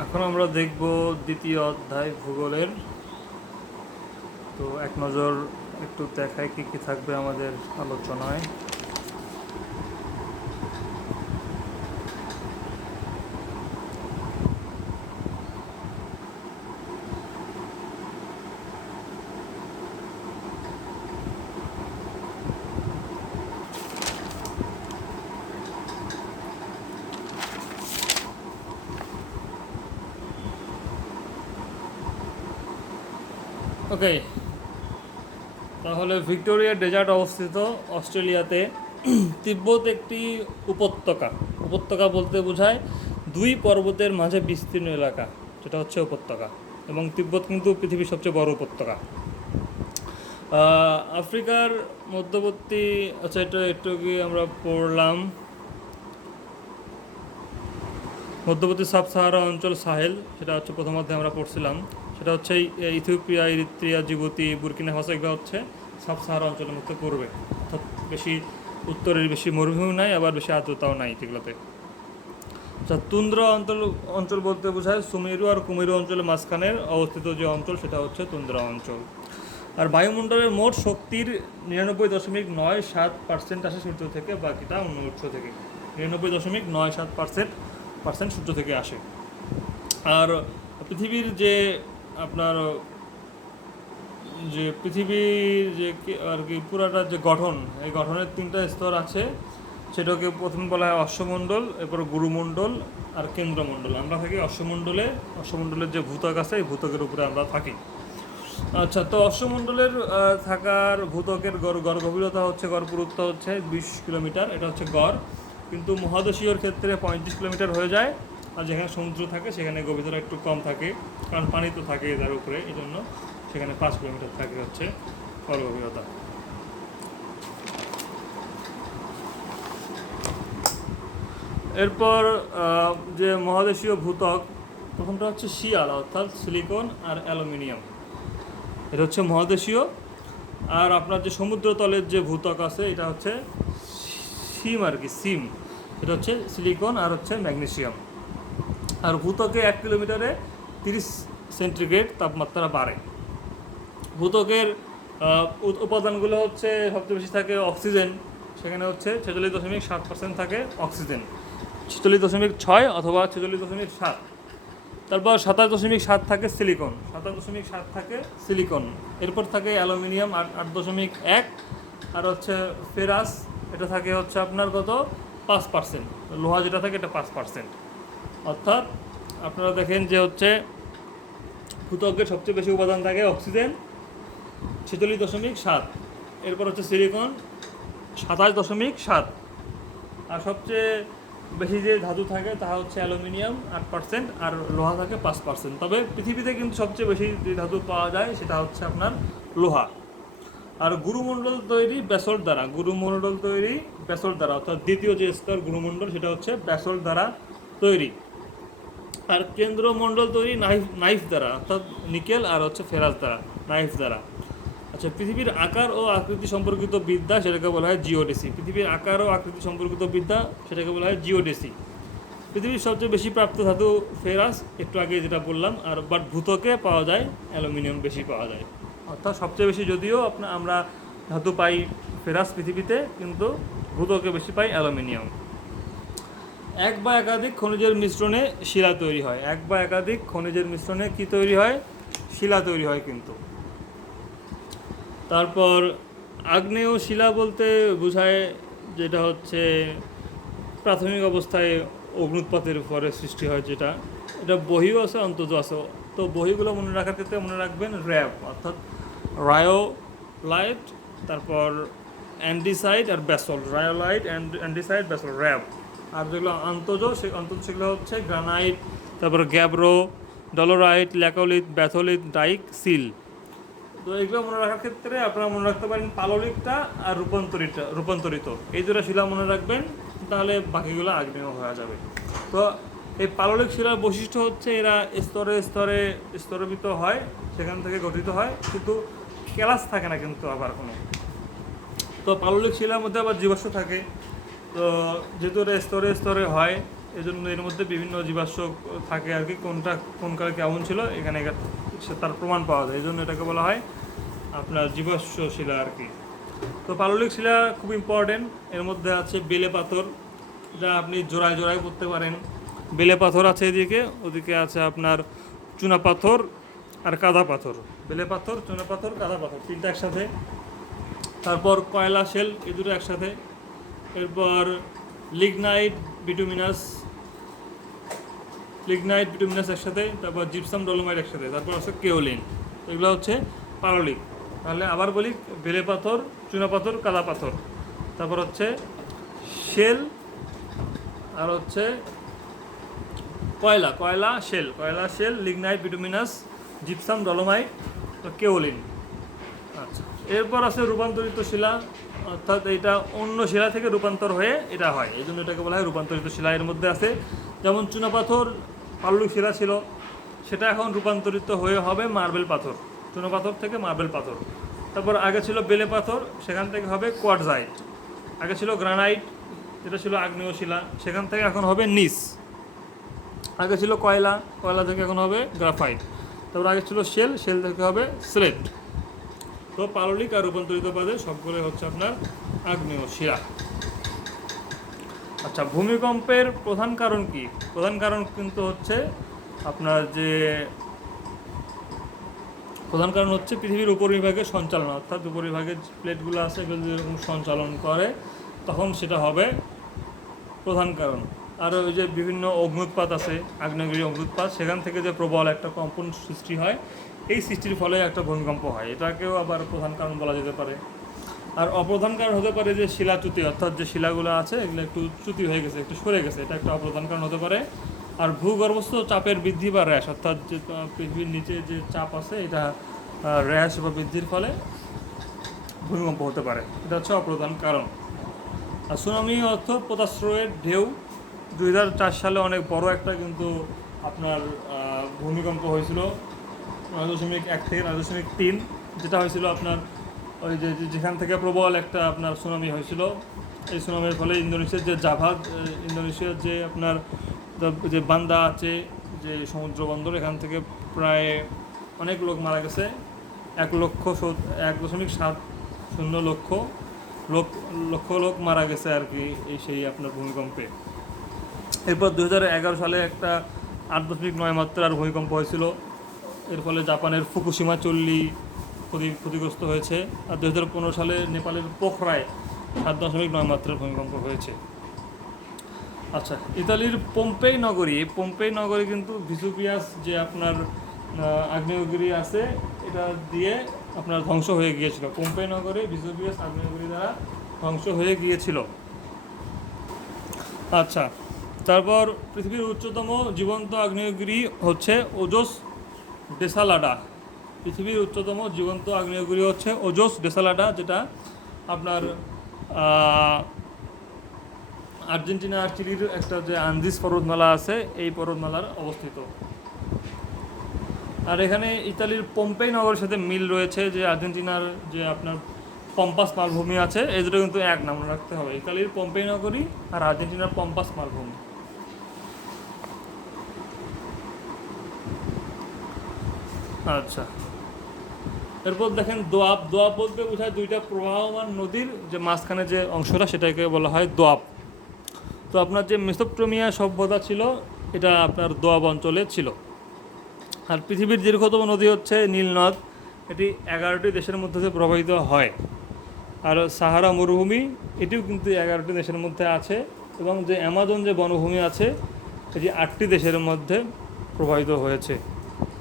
এখন আমরা দেখব দ্বিতীয় অধ্যায় ভূগোলের। তো এক নজর একটু দেখায় কি কি থাকবে আমাদের আলোচনায়। ওকে। তাহলে ভিক্টোরিয়া ডেজার্ট অবস্থিত অস্ট্রেলিয়াতে। তিব্বত একটি উপত্যকা। উপত্যকা বলতে বোঝায় দুই পর্বতের মাঝে বিস্তীর্ণ এলাকা, যেটা হচ্ছে উপত্যকা। এবং তিব্বত কিন্তু পৃথিবীর সবচেয়ে বড় উপত্যকা। আফ্রিকার মধ্যবর্তী আচ্ছা এটা একটু কি আমরা পড়লাম। মধ্যবর্তী সাব সাহারা অঞ্চল সাহেল, সেটা হচ্ছে প্রথম আমরা পড়ছিলাম। সেটা হচ্ছে Ethiopia Eritrea Djibouti, Burkina Faso এগুলো হচ্ছে সাব সাহারা অঞ্চলের মধ্যে পড়বে। অর্থাৎ বেশি উত্তরের বেশি মরুভূমি নাই, আবার বেশি আর্দ্রতাও নাই যেগুলোতে আচ্ছা তুন্দ্র অঞ্চল অঞ্চল বলতে বোঝায় সুমেরু আর কুমেরু অঞ্চলের মাঝখানের অবস্থিত যে অঞ্চল, সেটা হচ্ছে তুন্দ্রা অঞ্চল। আর বায়ুমণ্ডলের মোট শক্তির নিরানব্বই দশমিক নয় সাত পার্সেন্ট আসে সূর্য থেকে, বাকিটা অন্য উৎস থেকে। নিরানব্বই দশমিক নয় সাত পার্সেন্ট পার্সেন্ট সূর্য থেকে আসে। আর পৃথিবীর যে আপনার যে পৃথিবীর যে আর কি পুরাটা যে গঠন, এই গঠনের তিনটা স্তর আছে। সেটাকে প্রথম বলা হয় অশ্বমণ্ডল, এরপর গুরুমণ্ডল আর কেন্দ্রমণ্ডল। আমরা থাকি অশ্বমণ্ডলে। অশ্বমণ্ডলের যে ভূতক আছে, এই ভূতকের উপরে আমরা থাকি। আচ্ছা তো অশ্বমণ্ডলের থাকার ভূতকের গড় গড় গভীরতা হচ্ছে, গড় পুরুত্ব হচ্ছে বিশ কিলোমিটার। এটা হচ্ছে গড়। কিন্তু মহাদেশীয়র ক্ষেত্রে পঁয়ত্রিশ কিলোমিটার হয়ে যায়। আর যেখানে সমুদ্র থাকে, সেখানে গভীরতা একটু কম থাকে, কারণ পানি তো থাকে তার উপরে এই জন্য সেখানে পাঁচ কিলোমিটার থাকে হচ্ছে গড় গভীরতা এরপর যে মহাদেশীয় ভূতক প্রথমটা হচ্ছে শিয়াল, অর্থাৎ সিলিকন আর অ্যালুমিনিয়াম। এটা হচ্ছে মহাদেশীয়। আর আপনার যে সমুদ্রতলের যে ভূতক আছে, এটা হচ্ছে সিম আর কি, সিম। এটা হচ্ছে সিলিকন আর হচ্ছে ম্যাগনেসিয়াম। আর ভূতকে এক কিলোমিটারে তিরিশ সেন্টিগ্রেড তাপমাত্রা বাড়ে। ভূতকের উপাদানগুলো হচ্ছে সবচেয়ে বেশি থাকে অক্সিজেন, সেখানে হচ্ছে ছেচল্লিশ দশমিক সাত পার্সেন্ট থাকে অক্সিজেন। ছেচল্লিশ দশমিক ছয় অথবা ছেচল্লিশ দশমিক সাত। তারপর সাতাশ দশমিক সাত থাকে সিলিকন। সাতাশ দশমিক সাত থাকে সিলিকন। এরপর থাকে অ্যালুমিনিয়াম, আট আট দশমিক এক। আর হচ্ছে ফেরাস, এটা থাকে হচ্ছে আপনার কত? পাঁচ পার্সেন্ট। লোহা যেটা থাকে, এটা পাঁচ পার্সেন্ট। অর্থাৎ আপনারা দেখেন যে হচ্ছে ভূতকের সবচেয়ে বেশি উপাদান থাকে অক্সিজেন ছেচল্লিশ দশমিক সাত। এরপর হচ্ছে সিলিকন সাতাশ দশমিক সাত। আর সবচেয়ে বেশি যে ধাতু থাকে তাহা হচ্ছে অ্যালুমিনিয়াম আট পার্সেন্ট আর লোহা থাকে পাঁচ পার্সেন্ট। তবে পৃথিবীতে কিন্তু সবচেয়ে বেশি যে ধাতু পাওয়া যায় সেটা হচ্ছে আপনার লোহা। আর গুরুমণ্ডল তৈরি ব্যাসল্ট দ্বারা, গুরুমণ্ডল তৈরি ব্যাসল্ট দ্বারা, অর্থাৎ দ্বিতীয় যে স্তর গুরুমণ্ডল সেটা হচ্ছে ব্যাসল্ট দ্বারা তৈরি। আর কেন্দ্রমণ্ডল তৈরি নাইফ নাইফ দ্বারা, অর্থাৎ নিকেল আর হচ্ছে ফেরাস দ্বারা, নাইফ দ্বারা। আচ্ছা পৃথিবীর আকার ও আকৃতি সম্পর্কিত বিদ্যা সেটাকে বলা হয় জিওডেসি। পৃথিবীর আকার ও আকৃতি সম্পর্কিত বিদ্যা সেটাকে বলা হয় জিওডেসি। পৃথিবীর সবচেয়ে বেশি প্রাপ্ত ধাতু ফেরাস একটু আগে যেটা বললাম, আর বাট ভূতকে পাওয়া যায়, অ্যালুমিনিয়াম বেশি পাওয়া যায়। অর্থাৎ সবচেয়ে বেশি যদিও আপনার আমরা ধাতু পাই ফেরাস পৃথিবীতে, কিন্তু ভূতকে বেশি পাই অ্যালুমিনিয়াম। এক বা একাধিক খনিজের মিশ্রণে শিলা তৈরি হয়। এক বা একাধিক খনিজের মিশ্রণে কি তৈরি হয়? শিলা তৈরি হয় কিন্তু। তারপর আগ্নেয় শিলা বলতে বোঝায় যেটা হচ্ছে প্রাথমিক অবস্থায় অগ্নুৎপাতের পরে সৃষ্টি হয় যেটা। এটা বহিও আছে, অন্তত আছে। তো বহিগুলো মনে রাখার ক্ষেত্রে মনে রাখবেন র্যাব, অর্থাৎ রায়োলাইট, তারপর অ্যান্ডিসাইড আর ব্যাসল রায়োলাইট, অ্যান্ড অ্যান্ডিসাইড ব্যাসল র্যাব। আর যেগুলো আন্তজ সে অন্তজ সেগুলো হচ্ছে গ্রানাইট, তারপর gabbro, dolerite, laccolith, batholith, dyke, sill. তো এগুলো মনে রাখার ক্ষেত্রে আপনারা মনে রাখতে পারেন পাললিকটা আর রূপান্তরিত রূপান্তরিত। এই দুটো শিলা মনে রাখবেন, তাহলে বাকিগুলো আগ্নেয় হয়ে যাবে। তো এই পাললিক শিলার বৈশিষ্ট্য হচ্ছে এরা স্তরে স্তরে স্তরবিত হয়, সেখান থেকে গঠিত হয়, কিন্তু ক্যালাস থাকে না কিন্তু আবার কোনো। তো পাললিক শিলার মধ্যে আবার জীবাশ্ম থাকে তো যেহেতু এটা স্তরে স্তরে হয়, এজন্য এর মধ্যে বিভিন্ন জীবাশ্ম থাকে আর কি, কোনটা কোন কালে কেমন ছিল, এখানে সে তার প্রমাণ পাওয়া যায়। এই জন্য এটাকে বলা হয় আপনার জীবাশ্ম শিলা আর কি। তো পাললিক শিলা খুব ইম্পর্টেন্ট এর মধ্যে আছে বেলে পাথর যা আপনি জোড়ায় জোড়ায় করতে পারেন। বেলে পাথর আছে এদিকে, ওদিকে আছে আপনার চুনা পাথর আর কাদা পাথর। বেলে পাথর, চুনা পাথর, কাদা পাথর, তিনটা একসাথে। তারপর কয়লা শেল, এই দুটো একসাথে। এরপর লিগনাইট বিটুমিনাস লিগনাইট বিটুমিনাস একসাথে, তারপর জিপসাম ডলোমাইট একসাথে, তারপর আছে কেওলিন। এগুলো হচ্ছে পারলিক। তাহলে আবার বলি বেলে পাথর, চুনা পাথর, কাদা পাথর। তারপর হচ্ছে শেল, আর হচ্ছে কয়লা কয়লা, শেল। কয়লা, shale, lignite bituminous, gypsum dolomite kaolin. আচ্ছা। এরপর আছে রূপান্তরিত শিলা অর্থাৎ এটা অন্য শিলা থেকে রূপান্তর হয়ে এটা হয়। এই জন্য এটাকে বলা হয় রূপান্তরিত শিলা। এর মধ্যে আছে যেমন চুনাপাথর পাল্লু শিলা ছিল, সেটা এখন রূপান্তরিত হয়ে হবে মার্বেল পাথর চুনাপাথর থেকে মার্বেল পাথর। তারপর আগে ছিল বেলে পাথর, সেখান থেকে হবে কোয়ার্টজাইট আগে ছিল গ্রানাইট, যেটা ছিল আগ্নেয় শিলা, সেখান থেকে এখন হবে নিস। আগে ছিল কয়লা কয়লা থেকে এখন হবে গ্রাফাইট। তারপর আগে ছিল শেল শেল থেকে হবে স্লেট। তো পাললিক আর রূপান্তরিত বাদে সবগুলো হচ্ছে আপনার আগ্নেয় শিলা আচ্ছা ভূমিকম্পের প্রধান কারণ কি? প্রধান কারণ কিন্তু হচ্ছে আপনার যে প্রধান কারণ হচ্ছে পৃথিবীর উপরিভাগে সঞ্চালন, অর্থাৎ উপরিভাগের প্লেটগুলো আছে এগুলো যদি এরকম সঞ্চালন করে, তখন সেটা হবে প্রধান কারণ। আর ওই যে বিভিন্ন অগ্নুৎপাত আছে, আগ্নেয়গিরি অগ্নুৎপাত, সেখান থেকে যে প্রবল একটা কম্পন সৃষ্টি হয় এই সৃষ্টির ফলে একটা ভূমিকম্প হয়। এটাকেও আবার প্রধান কারণ বলা যেতে পারে। আর অপ্রধান কারণ হতে পারে যে শিলাচ্যুতি, অর্থাৎ যে শিলাগুলো আছে, এগুলো একটু চ্যুতি হয়ে গেছে, একটু সরে গেছে, এটা একটা অপ্রধান কারণ হতে পারে। আর ভূগর্ভস্থ চাপের বৃদ্ধি বা র্যাশ অর্থাৎ যে পৃথিবীর নিচে যে চাপ আছে, এটা র্যাশ বা বৃদ্ধির ফলে ভূমিকম্প হতে পারে। এটা হচ্ছে অপ্রধান কারণ। আর সুনামি অর্থ পোতাশ্রয়ের ঢেউ। দু হাজার চার সালে অনেক বড় একটা কিন্তু আপনার ভূমিকম্প হয়েছিল। নয় দশমিক এক থেকে নয়, দশমিক তিন, যেটা হয়েছিল আপনার ওই যে যেখান থেকে প্রবল একটা আপনার সুনামি হয়েছিল। এই সুনামির ফলে ইন্দোনেশিয়ার যে জাভাদ ইন্দোনেশিয়ার যে আপনার যে বান্দা আছে, যে সমুদ্র বন্দর, এখান থেকে প্রায় অনেক লোক মারা গেছে। এক লক্ষ এক দশমিক সাত শূন্য লক্ষ লোক লক্ষ লোক মারা গেছে আর কি এই সেই আপনার ভূমিকম্পে। এরপর দু হাজার এগারো সালে একটা আট দশমিক নয় মাত্রার ভূমিকম্প হয়েছিল। এর ফলে জাপানের ফুকুসীমা চল্লি ক্ষতি ক্ষতিগ্রস্ত হয়েছে আর দু হাজার পনেরো সালে নেপালের পোখরায় সাত দশমিক নয় মাত্রার ভূমিকম্প হয়েছে। আচ্ছা ইতালির পম্পেই নগরী এই পম্পেই নগরী কিন্তু ভিসুপিয়াস যে আপনার আগ্নেয়গিরি আছে, এটা দিয়ে আপনার ধ্বংস হয়ে গিয়েছিল। পম্পেই নগরে, ভিসুপিয়াস, আগ্নেয়গিরি দ্বারা ধ্বংস হয়ে গিয়েছিল। আচ্ছা তারপর পৃথিবীর উচ্চতম জীবন্ত আগ্নেয়গিরি হচ্ছে ওজোস ডেসালাডা পৃথিবীর উচ্চতম জীবন্ত আগ্নেয়গিরি হচ্ছে ওজোস ডেসালাডা যেটা আপনার আর্জেন্টিনা আর চিলির একটা যে আন্দিস পর্বতমালা আছে, এই পর্বতমালার অবস্থিত। আর এখানে ইতালির পম্পেই নগরের সাথে মিল রয়েছে যে আর্জেন্টিনার যে আপনার পম্পাস মালভূমি আছে এই দুটো কিন্তু এক নাম রাখতে হবে। ইতালির পম্পেই নগরী আর আর্জেন্টিনার পম্পাস মালভূমি। আচ্ছা। এরপর দেখেন দোয়াব। দোয়াব বলতে বোঝায় দুইটা প্রবাহমান নদীর যে মাঝখানে যে অংশটা, সেটাকে বলা হয় দোয়াব। তো আপনার যে মেসোপটোমিয়া সভ্যতা ছিল, এটা আপনার দোয়াব অঞ্চলে ছিল। আর পৃথিবীর দীর্ঘতম নদী হচ্ছে নীল নদ। এটি এগারোটি দেশের মধ্যে প্রবাহিত হয়। আর সাহারা মরুভূমি, এটিও কিন্তু এগারোটি দেশের মধ্যে আছে। এবং যে অ্যামাজন যে বনভূমি আছে, এটি আটটি দেশের মধ্যে প্রবাহিত হয়েছে,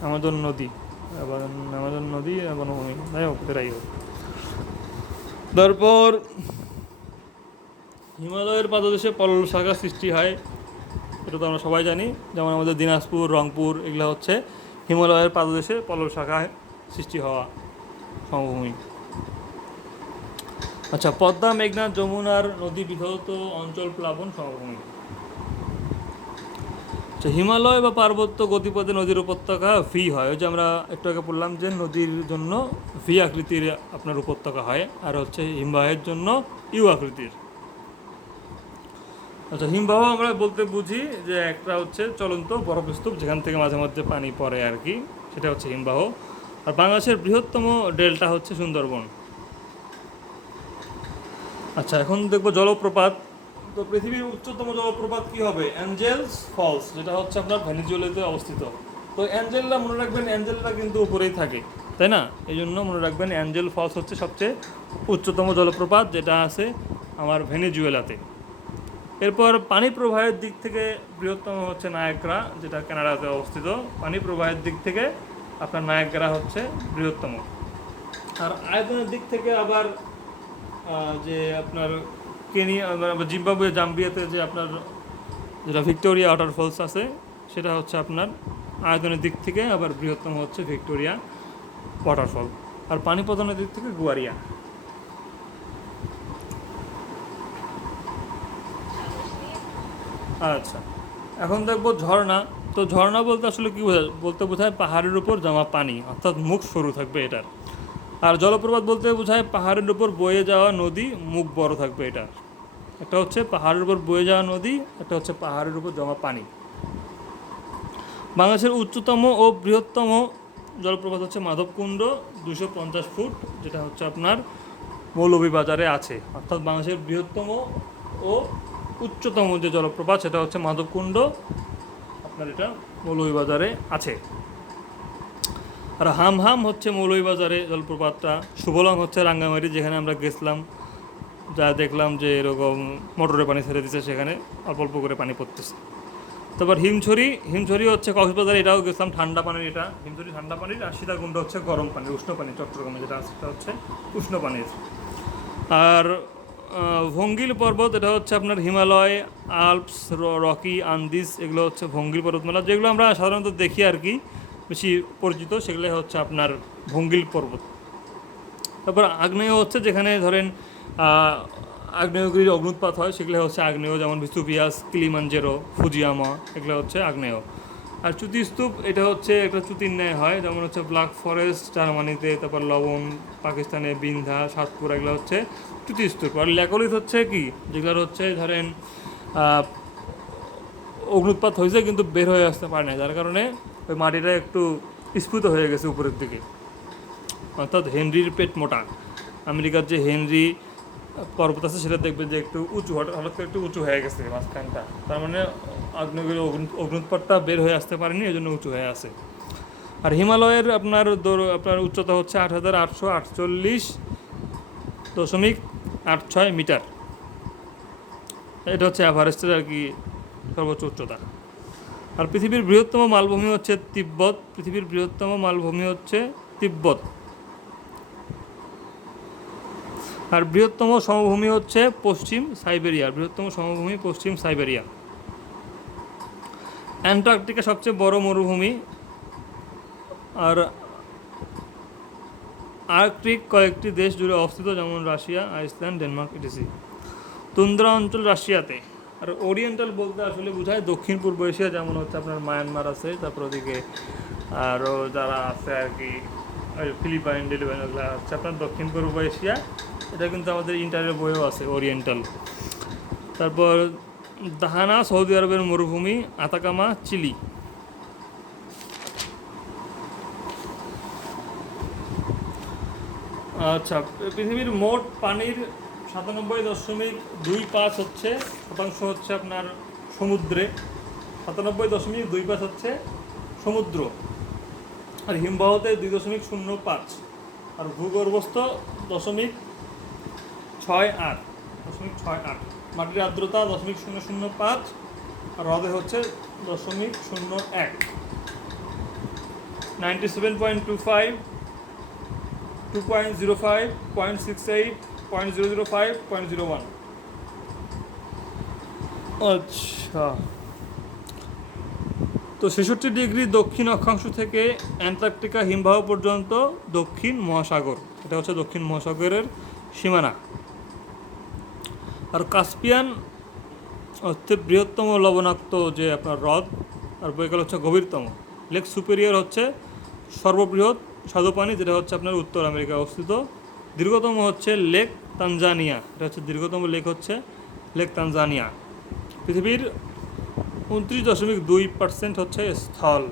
অ্যামাজন নদী। এবং অ্যামাজন নদী বনভূমি যাই হোক এটাই হোক তারপর হিমালয়ের পাদদেশে পলল শাখা সৃষ্টি হয়, এটা তো আমরা সবাই জানি। যেমন আমাদের দিনাজপুর, রংপুর, এগুলো হচ্ছে হিমালয়ের পাদদেশে পলল শাখা সৃষ্টি হওয়া সমভূমি। আচ্ছা পদ্মা, মেঘনা যমুনার নদী বিধৌত অঞ্চল প্লাবন সমভূমি। আচ্ছা হিমালয় বা পার্বত্য গতিপথে নদীর উপত্যকা ভি হয়। ওই যে আমরা একটু আগে বললাম যে নদীর জন্য ভি আকৃতির আপনার উপত্যকা হয়, আর হচ্ছে হিমবাহের জন্য ইউ আকৃতির। আচ্ছা হিমবাহ আমরা বলতে বুঝি যে একটা হচ্ছে চলন্ত বরফ স্তূপ যেখান থেকে মাঝে মধ্যে পানি পড়ে আর কি, সেটা হচ্ছে হিমবাহ। আর বাংলাদেশের বৃহত্তম ডেল্টা হচ্ছে সুন্দরবন। আচ্ছা এখন দেখব জলপ্রপাত। তো পৃথিবীর উচ্চতম জলপ্রপাত কি হবে? অ্যাঞ্জেলস ফলস যেটা হচ্ছে আপনার ভেনিজুয়েলাতে অবস্থিত। তো অ্যাঞ্জেলরা মনে রাখবেন অ্যাঞ্জেলরা কিন্তু উপরেই থাকে, তাই না? এই জন্য মনে রাখবেন অ্যাঞ্জেল ফলস হচ্ছে সবচেয়ে উচ্চতম জলপ্রপাত, যেটা আছে আমার ভেনিজুয়েলাতে। এরপর পানি প্রবাহের দিক থেকে বৃহত্তম হচ্ছে নায়করা যেটা কানাডাতে অবস্থিত। পানি প্রবাহের দিক থেকে আপনার নায়করা হচ্ছে বৃহত্তম। আর আয়তনের দিক থেকে আবার যে আপনার কেনিয়া মানে জিম্বাবুয়ে, জাম্বিয়াতে যে আপনার যেটা ভিক্টোরিয়া ওয়াটারফলস আছে, সেটা হচ্ছে আপনার আয়তনের দিক থেকে আবার বৃহত্তম হচ্ছে ভিক্টোরিয়া ওয়াটারফল আর পানি প্রদানের দিক থেকে গুয়ারিয়া। আচ্ছা এখন দেখব ঝর্ণা। তো ঝর্ণা বলতে আসলে কি বোঝায়? বলতে বোঝায় পাহাড়ের উপর জমা পানি, অর্থাৎ মুখ সরু থাকবে এটার। আর জলপ্রপাত বলতে বোঝায় পাহাড়ের উপর বয়ে যাওয়া নদী, মুখ বড় থাকবে এটা একটা হচ্ছে পাহাড়ের উপর বয়ে যাওয়া নদী, একটা হচ্ছে পাহাড়ের উপর জমা পানি। বাংলাদেশের উচ্চতম ও বৃহত্তম জলপ্রপাত হচ্ছে মাধবকুণ্ড দুশো পঞ্চাশ ফুট, যেটা হচ্ছে আপনার মৌলভীবাজারে আছে। অর্থাৎ বাংলাদেশের বৃহত্তম ও উচ্চতম যে জলপ্রপাত, সেটা হচ্ছে মাধবকুণ্ড, আপনার এটা মৌলভীবাজারে আছে। আর হাম হাম হচ্ছে মৌলভীবাজারে জলপ্রপাতটা। সুবলং হচ্ছে রাঙ্গামাটি, যেখানে আমরা গেছিলাম। যা দেখলাম যে এরকম মোটরে পানি ছেড়ে দিচ্ছে সেখানে, অল্প অল্প করে পানি পড়তেছে। তারপর হিমছড়ি হিমছড়ি হচ্ছে কক্সবাজার, এটাও গেছিলাম ঠান্ডা পানির, এটা হিমছড়ি ঠান্ডা পানির, আর সীতাকুণ্ড হচ্ছে গরম পানি, উষ্ণ পানি, চট্টগ্রামে যেটা আছে সেটা হচ্ছে উষ্ণ পানির। আর ভঙ্গিল পর্বত, এটা হচ্ছে আপনার হিমালয়, আলপস রকি আন্দিস এগুলো হচ্ছে ভঙ্গিল পর্বতমালা, যেগুলো আমরা সাধারণত দেখি আর কি, বেশি পরিচিত সেগুলো হচ্ছে আপনার ভঙ্গিল পর্বত। তারপর আগ্নেয় হচ্ছে যেখানে ধরেন আহ, আগ্নেয়গিরির অগ্নুৎপাত হয় সেগুলো হচ্ছে আগ্নেয় যেমন ভিসুভিয়াস কিলিমাঞ্জেরো ফুজিয়ামা এগুলো হচ্ছে আগ্নেয়। আর চ্যুতিস্তূপ এটা হচ্ছে একটা চ্যুতির ন্যায় হয় যেমন হচ্ছে ব্ল্যাক ফরেস্ট জার্মানিতে তারপর লবণ পাকিস্তানে বিন্ধা সাতপুরা এগুলো হচ্ছে চ্যুতি স্তূপ আর ল্যাকলিত হচ্ছে কি? যেগুলো হচ্ছে ধরেন অগ্নুৎপাত হয়েছে কিন্তু বের হয়ে আসতে পারে না যার কারণে ওই মাটিটা একটু স্ফুত হয়ে গেছে উপরের দিকে। অর্থাৎ হেনরির পেট মোটা। আমেরিকার যে হেনরি পর্বত আছে, সেটা দেখবে যে একটু উঁচু, হঠাৎ হঠাৎ করে একটু উঁচু হয়ে গেছে মাঝখানটা। তার মানে আগ্নেয়গিরি অগ্নি- অগ্নুৎপাতটা বের হয়ে আসতে পারেনি এই জন্য উঁচু হয়ে আছে। আর হিমালয়ের আপনার আপনার উচ্চতা হচ্ছে আট হাজার আটশো আটচল্লিশ দশমিক আট ছয় মিটার। এটা হচ্ছে এভারেস্টের আর কি সর্বোচ্চ উচ্চতা। আর পৃথিবীর বৃহত্তম মালভূমি হচ্ছে তিব্বত। পৃথিবীর বৃহত্তম মালভূমি হচ্ছে তিব্বত। আর বৃহত্তম সমভূমি হচ্ছে পশ্চিম সাইবেরিয়া, বৃহত্তম সমভূমি পশ্চিম সাইবেরিয়া। অ্যান্টার্কটিকা সবচেয়ে বড় মরুভূমি। আর আর্কটিক কয়েকটি দেশ জুড়ে অবস্থিত, যেমন Russia, Iceland, Denmark E T C tundra অঞ্চল রাশিয়াতে। আর ওরিয়েন্টাল বলতে আসলে বোঝায় দক্ষিণ পূর্ব এশিয়া, যেমন হচ্ছে আপনার মায়ানমার আছে, তারপর ওদিকে আরও যারা আছে আর কি ফিলিপাইন ডেলিভাইন ওগুলো হচ্ছে আপনার দক্ষিণ পূর্ব এশিয়া। এটা কিন্তু আমাদের ইন্টারের বইও আছে ওরিয়েন্টাল তারপর দাহানা, সৌদি আরবের মরুভূমি, আতাকামা, চিলি। আচ্ছা পৃথিবীর মোট পানির সাতানব্বই দশমিক দুই পাঁচ হচ্ছে, শতাংশ হচ্ছে আপনার সমুদ্রে। সাতানব্বই দশমিক দুই পাঁচ হচ্ছে সমুদ্র। আর হিমবাহতে দুই দশমিক শূন্য পাঁচ। আর ভূগর্ভস্থ দশমিক ছয় আট দশমিক ছয় আট। মাটির আর্দ্রতা দশমিক শূন্য শূন্য পাঁচ আর হ্রদে হচ্ছে দশমিক শূন্য এক। Ninety seven point two five two point zero five point six eight point zero zero five point zero one. আচ্ছা। তো ছেষট্টি ডিগ্রি দক্ষিণ অক্ষাংশ থেকে অ্যান্টার্কটিকা হিমবাহ পর্যন্ত দক্ষিণ মহাসাগর এটা হচ্ছে দক্ষিণ মহাসাগরের সীমানা। আর কাস্পিয়ান হচ্ছে বৃহত্তম লবণাক্ত যে আপনার হ্রদ আর বৈকাল হচ্ছে গভীরতম। লেক সুপেরিয়র হচ্ছে সর্ববৃহৎ স্বাদুপানি, যেটা হচ্ছে আপনার উত্তর আমেরিকায় অবস্থিত। দীর্ঘতম হচ্ছে লেক তানজানিয়া, এটা হচ্ছে দীর্ঘতম লেক হচ্ছে লেক তানজানিয়া। পৃথিবীর উনত্রিশ দশমিক দুই পার্সেন্ট হচ্ছে স্থল।